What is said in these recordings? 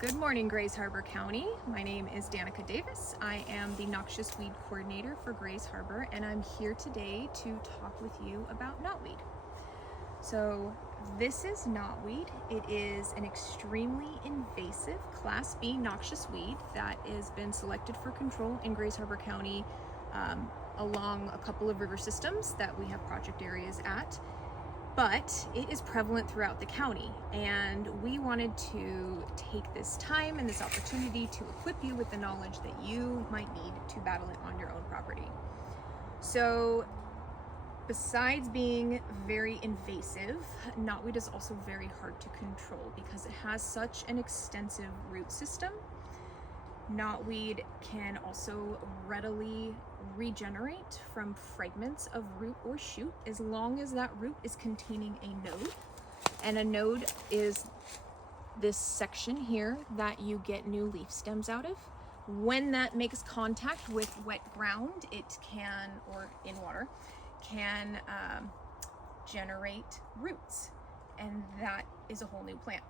Good morning, Grays Harbor County. My name is Danica Davis. I am the Noxious Weed Coordinator for Grays Harbor, and I'm here today to talk with you about knotweed. So this is knotweed. It is an extremely invasive Class B noxious weed that has been selected for control in Grays Harbor County along a couple of river systems that we have project areas at. But it is prevalent throughout the county, and we wanted to take this time and this opportunity to equip you with the knowledge that you might need to battle it on your own property. So besides being very invasive, knotweed is also very hard to control because it has such an extensive root system. Knotweed can also readily regenerate from fragments of root or shoot as long as that root is containing a node. And a node is this section here that you get new leaf stems out of. When that makes contact with wet ground, it can, or in water, can generate roots, and that is a whole new plant.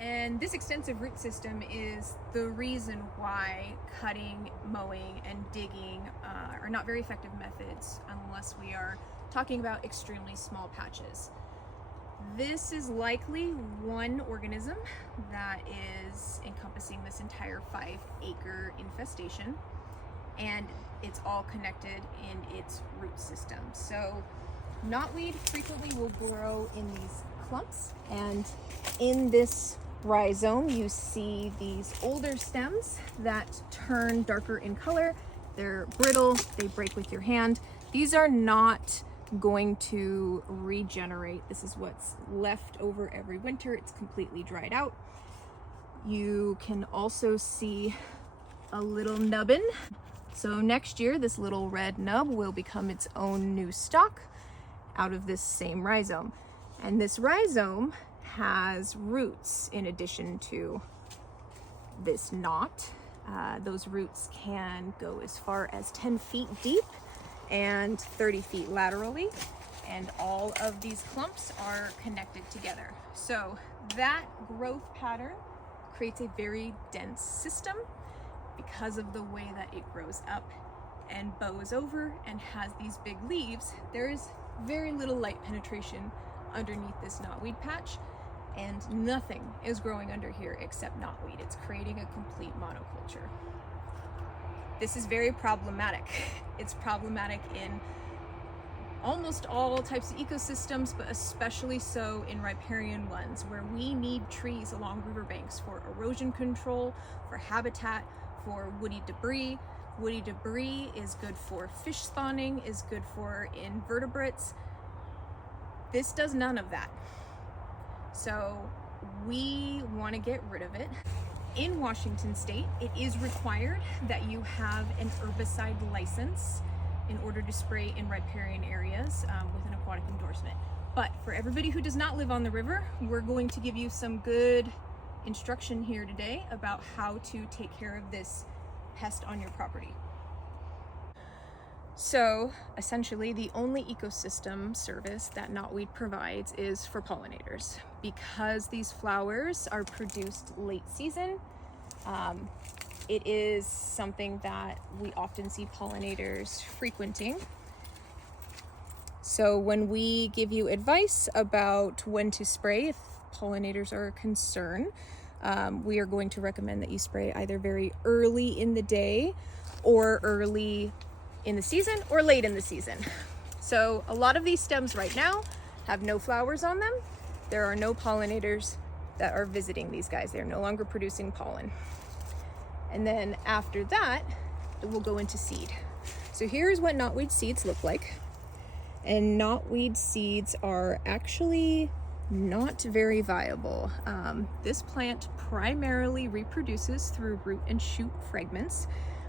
And this extensive root system is the reason why cutting, mowing, and digging are not very effective methods unless we are talking about extremely small patches. This is likely one organism that is encompassing this entire 5-acre infestation, and it's all connected in its root system. So knotweed frequently will grow in these clumps, and in this rhizome you see these older stems that turn darker in color. They're brittle, they break with your hand. These are not going to regenerate. This is what's left over every winter. It's completely dried out. You can also see a little nubbin. So next year this little red nub will become its own new stalk out of this same rhizome. And this rhizome has roots in addition to this knot. Those roots can go as far as 10 feet deep and 30 feet laterally, and all of these clumps are connected together. So that growth pattern creates a very dense system because of the way that it grows up and bows over and has these big leaves. There is very little light penetration underneath this knotweed patch, and nothing is growing under here except knotweed. It's creating a complete monoculture. This is very problematic. It's problematic in almost all types of ecosystems, but especially so in riparian ones, where we need trees along riverbanks for erosion control, for habitat, for woody debris. Woody debris is good for fish spawning, is good for invertebrates. This does none of that. So we want to get rid of it. In Washington state, it is required that you have an herbicide license in order to spray in riparian areas with an aquatic endorsement. But for everybody who does not live on the river, we're going to give you some good instruction here today about how to take care of this pest on your property. So essentially the only ecosystem service that knotweed provides is for pollinators. Because these flowers are produced late season, it is something that we often see pollinators frequenting. So when we give you advice about when to spray, if pollinators are a concern, we are going to recommend that you spray either very early in the day or early in the season or late in the season. So a lot of these stems right now have no flowers on them. There are no pollinators that are visiting these guys. They're no longer producing pollen. And then after that, it will go into seed. So here's what knotweed seeds look like. And knotweed seeds are actually not very viable. This plant primarily reproduces through root and shoot fragments,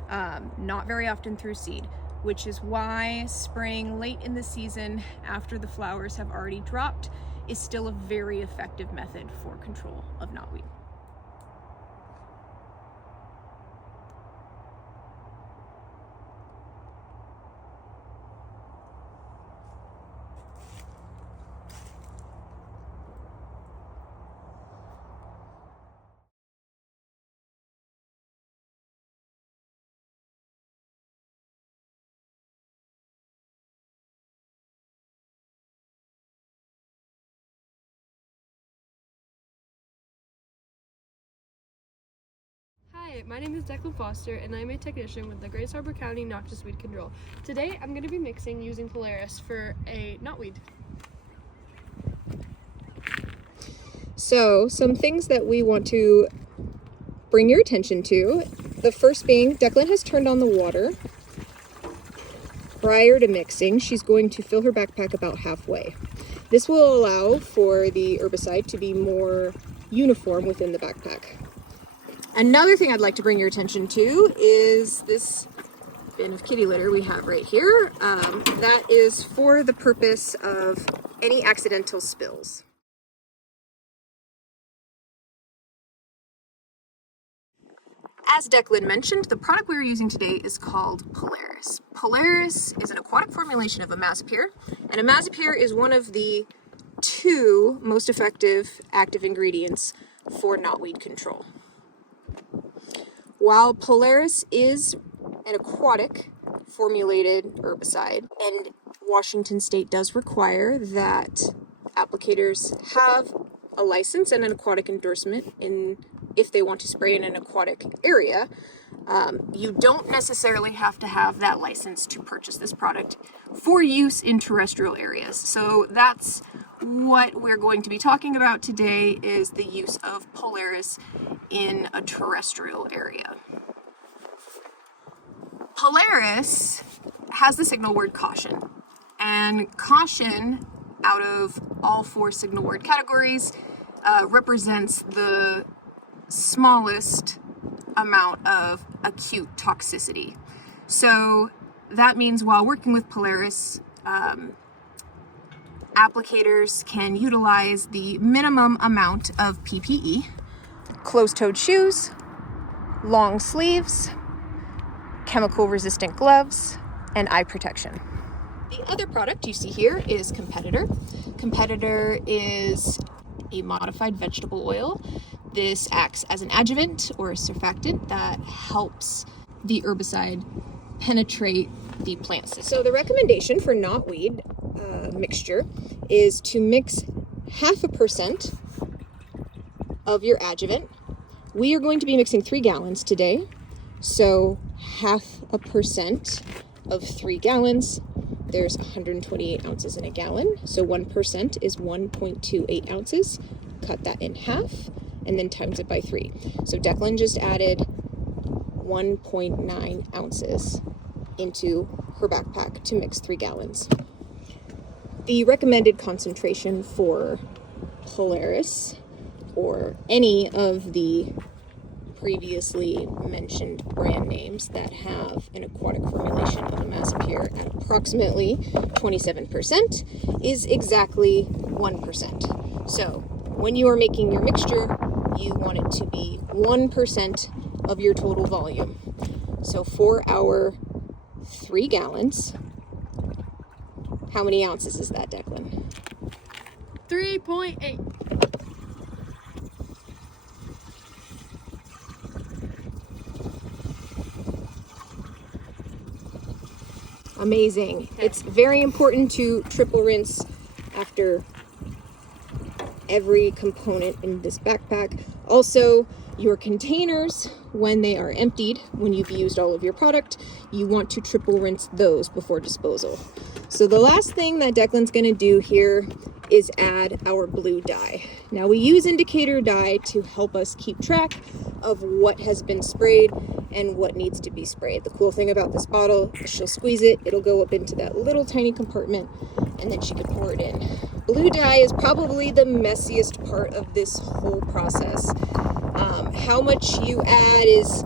not very often through seed, which is why spraying late in the season after the flowers have already dropped is still a very effective method for control of knotweed. Hi, my name is Declan Foster, and I'm a technician with the Grays Harbor County Noxious Weed Control. Today, I'm going to be mixing using Polaris for a knotweed. So, some things that we want to bring your attention to. The first being, Declan has turned on the water. Prior to mixing, she's going to fill her backpack about halfway. This will allow for the herbicide to be more uniform within the backpack. Another thing I'd like to bring your attention to is this bin of kitty litter we have right here. That is for the purpose of any accidental spills. As Declan mentioned, the product we are using today is called Polaris. Polaris is an aquatic formulation of imazapyr, and imazapyr is one of the 2 most effective active ingredients for knotweed control. While Polaris is an aquatic formulated herbicide, and Washington State does require that applicators have a license and an aquatic endorsement if they want to spray in an aquatic area, you don't necessarily have to have that license to purchase this product for use in terrestrial areas. So that's what we're going to be talking about today, is the use of Polaris in a terrestrial area. Polaris has the signal word caution, and caution, out of all 4 signal word categories, represents the smallest amount of acute toxicity. So that means while working with Polaris, applicators can utilize the minimum amount of PPE, closed-toed shoes, long sleeves, chemical resistant gloves, and eye protection. The other product you see here is Competitor. Competitor is a modified vegetable oil. This acts as an adjuvant or a surfactant that helps the herbicide penetrate the plants. So the recommendation for knotweed mixture is to mix 0.5% of your adjuvant. We are going to be mixing 3 gallons today. So 0.5% of 3 gallons, there's 128 ounces in a gallon. So 1% is 1.28 ounces. Cut that in half and then times it by 3. So Declan just added 1.9 ounces into her backpack to mix 3 gallons. The recommended concentration for Polaris, or any of the previously mentioned brand names that have an aquatic formulation of imazapyr at approximately 27%, is exactly 1%. So when you are making your mixture, you want it to be 1% of your total volume. So for our 3 gallons, how many ounces is that, Declan? 3.8. Amazing. It's very important to triple rinse after every component in this backpack. Also, your containers, when they are emptied, when you've used all of your product, you want to triple rinse those before disposal. So the last thing that Declan's going to do here is add our blue dye. Now we use indicator dye to help us keep track of what has been sprayed and what needs to be sprayed. The cool thing about this bottle is she'll squeeze it, it'll go up into that little tiny compartment, and then she can pour it in. Blue dye is probably the messiest part of this whole process. How much you add is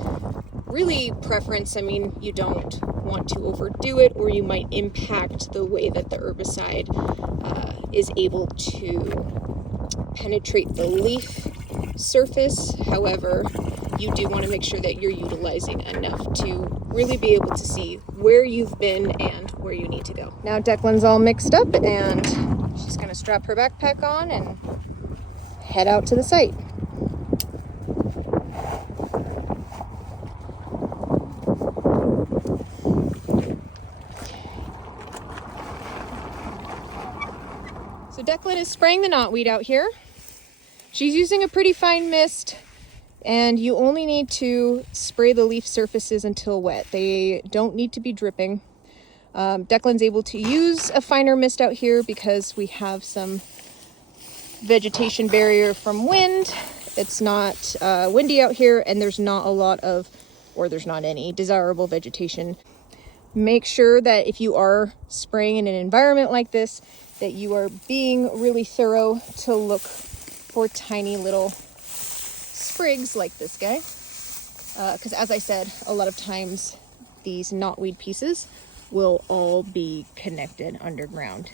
really preference. I mean, you don't want to overdo it, or you might impact the way that the herbicide is able to penetrate the leaf surface. However, you do want to make sure that you're utilizing enough to really be able to see where you've been and where you need to go. Now Declan's all mixed up, and she's going to strap her backpack on and head out to the site. So Declan is spraying the knotweed out here. She's using a pretty fine mist. And you only need to spray the leaf surfaces until wet. They don't need to be dripping. Declan's able to use a finer mist out here because we have some vegetation barrier from wind. It's not windy out here, and there's not a lot of, or there's not any desirable vegetation. Make sure that if you are spraying in an environment like this, that you are being really thorough to look for tiny little sprigs like this guy. Because as I said, a lot of times these knotweed pieces will all be connected underground.